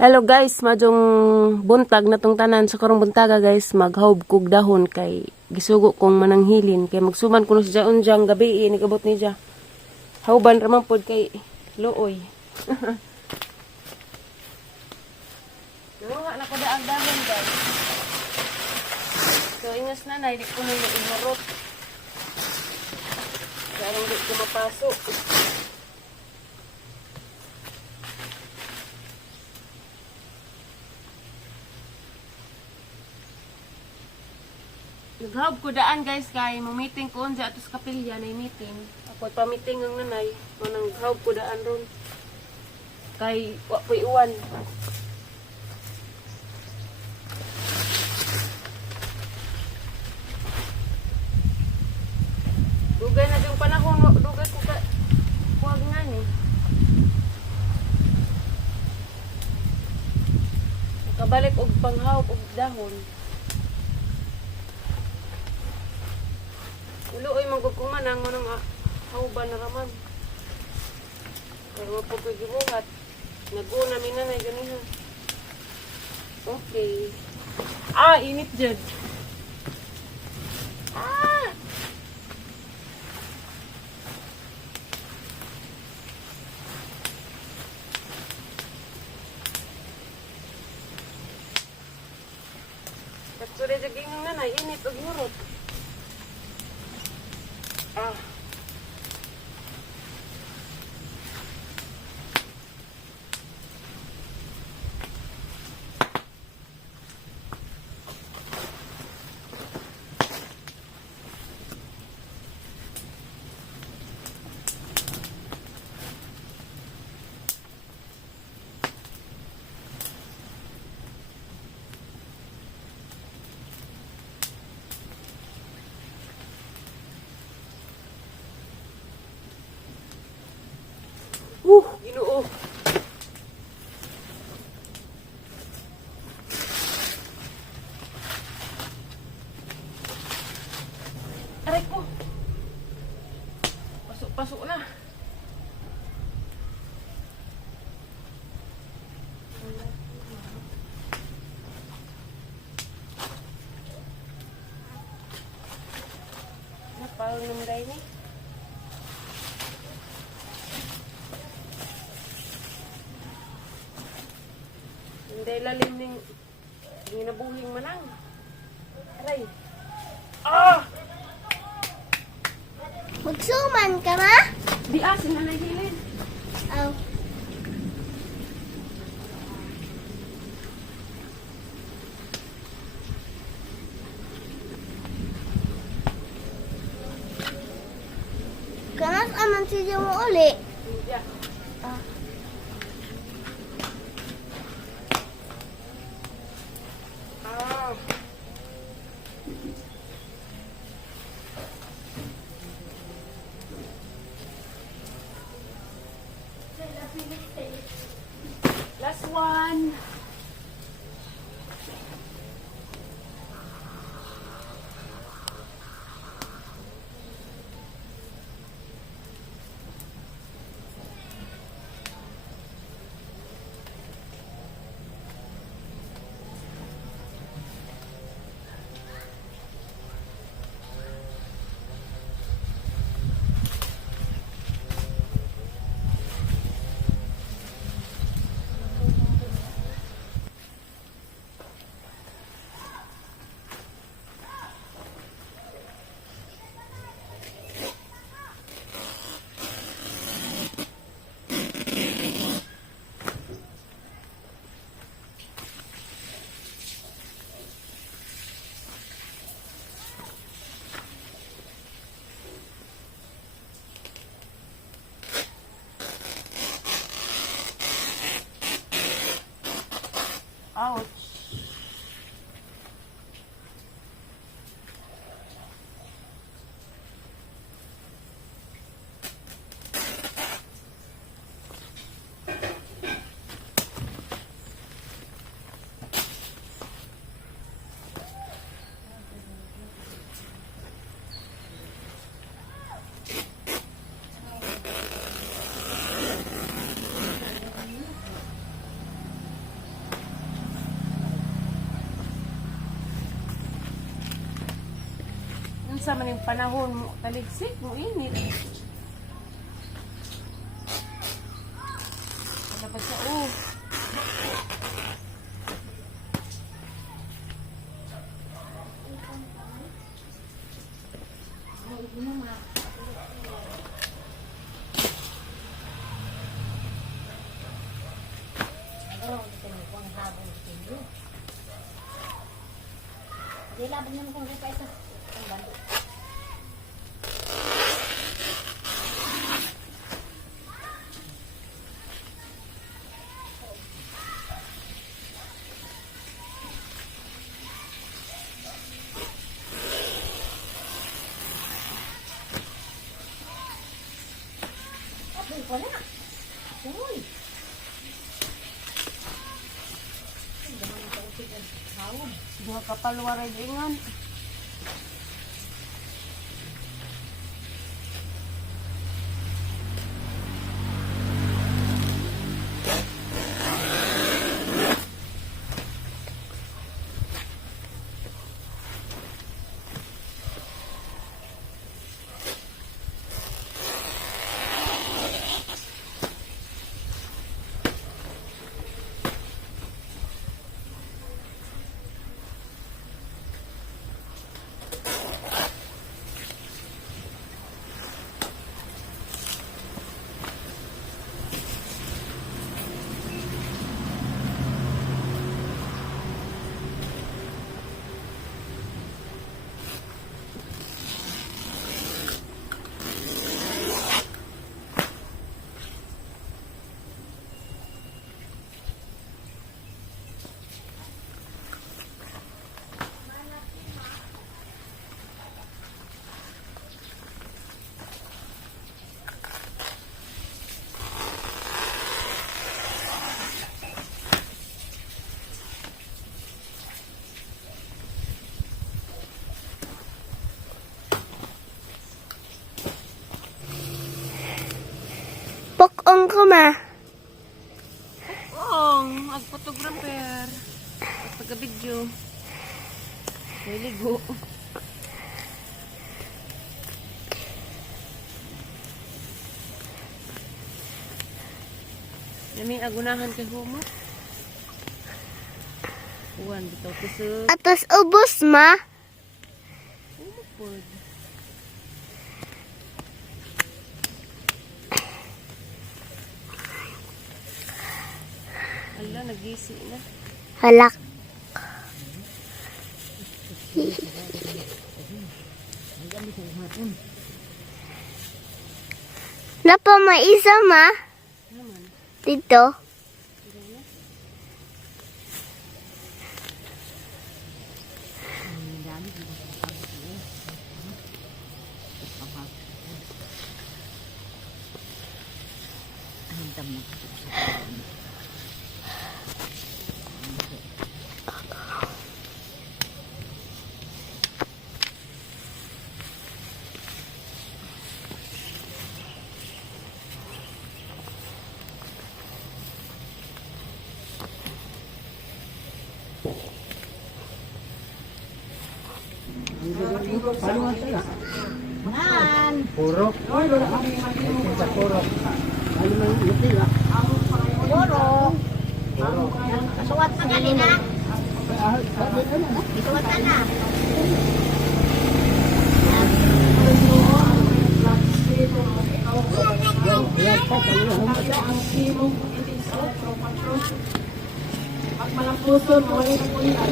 Hello guys, majong buntag na tong tanan sa karong buntaga guys, maghawb kog dahon kay gisugo kong mananghilin kay magsuman kuno sa unjang gabi ni kabot ni ja. Hawban ra man pod kay looy. Nga na ko ang dahon guys. So ingas na di ko na inurot. Kaya di ko mapasok. Naghawb ko daan guys kay mo-meeting ko unsa atos kapilya na meeting. Ako pa meeting ang nanay, manang naghawb ko daan ron. Kay wa poy uwan. Dugay na yung panahon, dugay ko ka huwag nga ni. Nakabalik og panghawb og dahon. Ulo ay magkukuman ang manang hawban na raman. Pero maputoy gibuhat. Nag-una mi na ganiha. Okay. Init jud. Kapsure jaging na init og yurot. Ginoo. Aray ko. Pasok na. Napal nunday ni. Hindi lalim ning ginabuhing manang. Aray. Magsuman ka na? Di asin na nahilin. Oh. Kanas aman siya mo uli. Yeah. Last one. Ouch. unsa man yung panahon mo taligsik mo init. Wala pa siya Duha ka paluwaray ingon. Pokong ko ma. Ong, ag photographer. Pagka-video. Ligo. Yami agunahan kay humot. Uwan bitaw kusog. Atos ubos ma. Humot pod. Ala, nagisi na. Halak. Napa maisa ma? Naman. Dito. Purok. Sa purok. Ano man iti la? Puro. Kasuwat pa kanina. Kasuwat ka na. Pag malampuson, mawala ng kulian.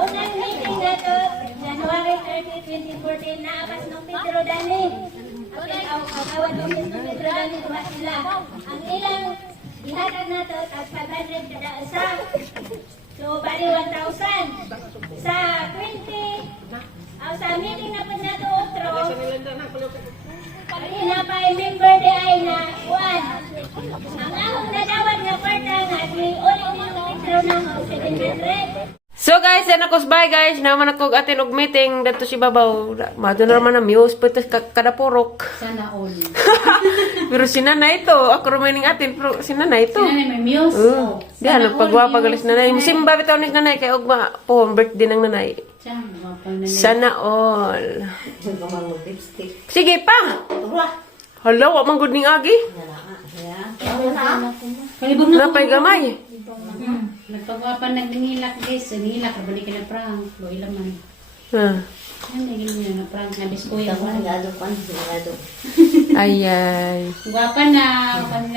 Unang meeting na to, January 30, 2014, naapas ng Pedro Dani. Ang awad ng Pedro Dani, tuwa sila. Ang ilang ginagad na to, tag 500 kada isa. So, bali 1,000. Sa 20, sa meeting na po na to, otro, pinapay member di ay na 1. Ang ahong nadawat na kwarta nga, ulit ng Pedro ng 700. So guys, yan ako bye guys. Naman ako atin og meeting dito si Babaw. Mato na naman na muse pwede kada porok. Sana all. Pero si nanay ito, ako remaining atin pero si nanay ito. Sinanay may muse. Diyan nagpagwapa galis nanay. Musimba bitaw ni nanay kay ugma po birthday ng nanay. Sana all. Sige pa. Hala, wa man gud ning agi. Kalibog na. Napay gamay. Nagpagwapan nagngilak guys. Nangilak kabalik ka na prank. Lo ilang man. Ha. Yan naging nila na prank na diskuya. Ay ay. Gwapan na.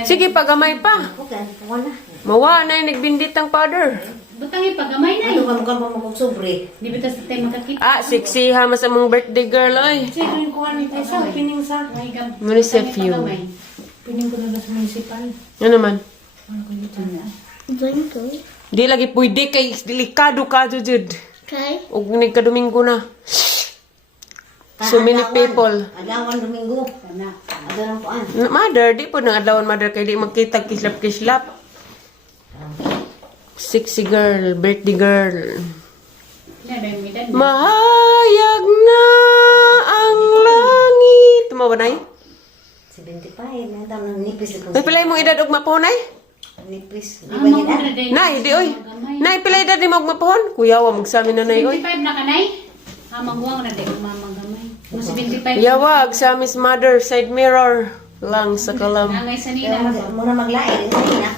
Sige pa gamay pa. Mawa na yung nagbinditang powder. Butang ipagamay na yun. Di ba tas tayo makakita? Ah, sexy ha mas among birthday girl oy. Sino yung kuha ni Tessa? Pining sa... Municipio. Pining ko na sa municipal. Ano naman? Doon ko. Di lagi pwede kay delikado ka jud. Okay. Og nagkadomingo na. So many people. Adawan Domingo. Adawan po an. Mother, di po nang adlawan mother kay di magkita kislap-kislap. Sexy girl, birthday girl. Mahayag na ang langit. Tumawa na 75. Nandang nang nipis ko. May pilay mong edad og mapuhonay? Nipis. Di ba niya? Nay, di oy. Nay, pilay edad ni mo og mapuhon? Kuyawa magsamin na nay oy. 75 na kanay? Maguwang na din mamagamay. Mas 75. Yawag sa Miss Mother side mirror lang sa kalam. Angay sa nila. Muna maglain.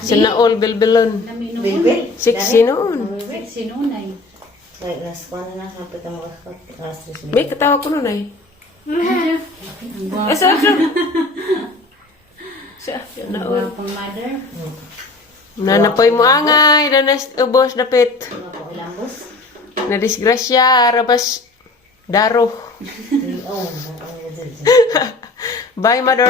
Sinaol bilbilon. Bilbil. Sexy noon. Sexy nunay. Wait, last one na kapit ang mga last this May katawa ko nun ay. Ang guwapang. Asa, asa. Siya, naol. Guwapang mother. Nanapoy mo angay, nanas ubos dapit. mga po ilambos. Na disgrasya, arabas daro. Oh, Bye, mother.